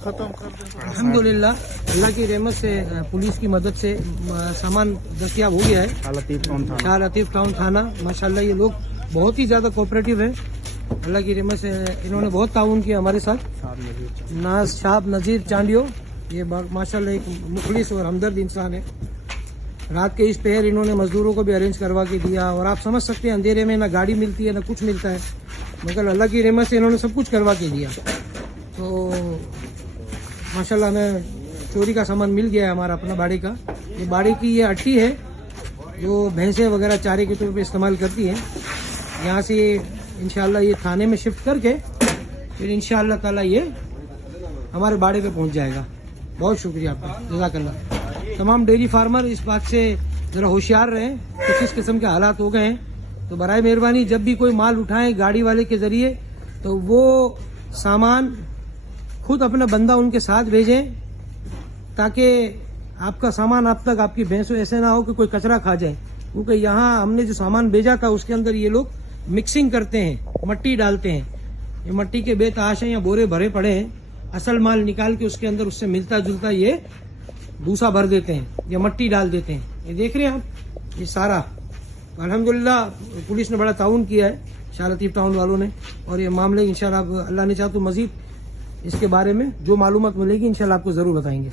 खत्म कर दें। अल्हम्दुलिल्लाह अल्लाह की रहमत से पुलिस की मदद से सामान दस्तयाब हो गया है। शाह लतीफ टाउन थाना माशाल्लाह ये लोग बहुत ही ज़्यादा कोऑपरेटिव है। अल्लाह की रहमत से इन्होंने बहुत ताउन किया हमारे साथ। शाह नज़ीर चांडियो ये माशाल्लाह एक मुखलिस और हमदर्द इंसान है। रात के इस पहर इन्होंने मजदूरों को भी अरेंज करवा के दिया और आप समझ सकते हैं अंधेरे में ना गाड़ी मिलती है ना कुछ मिलता है, मगर अल्लाह की रहमत से इन्होंने सब कुछ करवा के दिया। तो माशाल्लाह हमें चोरी का सामान मिल गया है हमारा अपना बाड़ी का। ये बाड़ी की ये अट्टी है जो भैंसें वगैरह चारे के तौर पे इस्तेमाल करती हैं। यहाँ से इंशाल्लाह ये थाने में शिफ्ट करके फिर इंशाल्लाह ताला ये हमारे बाड़े पे पहुँच जाएगा। बहुत शुक्रिया आपका, जज़ाकल्लाह। तमाम डेयरी फार्मर इस बात से ज़रा होशियार रहें, कुछ इस किस्म के हालात हो गए हैं तो बराए मेहरबानी जब भी कोई माल उठाएं गाड़ी वाले के ज़रिए तो वो सामान खुद अपना बंदा उनके साथ भेजें ताकि आपका सामान आप तक, आपकी भैंसों ऐसे ना हो कि कोई कचरा खा जाए। क्योंकि यहाँ हमने जो सामान भेजा था उसके अंदर ये लोग मिक्सिंग करते हैं, मट्टी डालते हैं। ये मट्टी के बेतहाशा या बोरे भरे पड़े हैं, असल माल निकाल के उसके अंदर उससे मिलता जुलता ये भूसा भर देते हैं या मट्टी डाल देते हैं। ये देख रहे हैं आप ये सारा। अल्हम्दुलिल्लाह पुलिस ने बड़ा ताउन किया है शाह लतीफ टाउन वालों ने, और ये मामले इंशाल्लाह अल्लाह ने चाहा तो मजीद इसके बारे में जो मालूमात मिलेगी इंशाल्लाह आपको ज़रूर बताएंगे।